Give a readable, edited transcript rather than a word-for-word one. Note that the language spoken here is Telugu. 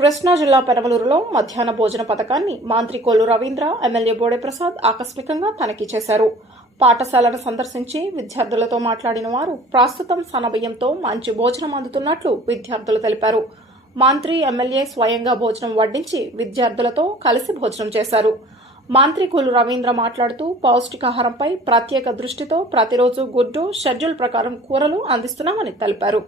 కృష్ణా జిల్లా పెనమలూరులో మధ్యాహ్న భోజన పథకాన్ని మంత్రి కొల్లు రవీంద్ర, ఎమ్మెల్యే బోడే ప్రసాద్ ఆకస్మికంగా తనిఖీ చేశారు. పాఠశాలను సందర్శించి విద్యార్థులతో మాట్లాడిన వారు ప్రస్తుతం సన్నబియ్యంతో మంచి భోజనం అందుతున్నట్లు విద్యార్థులు తెలిపారు. మంత్రి, ఎమ్మెల్యే స్వయంగా భోజనం వడ్డించి విద్యార్థులతో కలిసి భోజనం చేశారు. మంత్రి కొల్లు రవీంద్ర మాట్లాడుతూ పౌష్టికాహారంపై ప్రత్యేక దృష్టితో ప్రతిరోజు గుడ్డు, షెడ్యూల్ ప్రకారం కూరలు అందిస్తున్నామని తెలిపారు.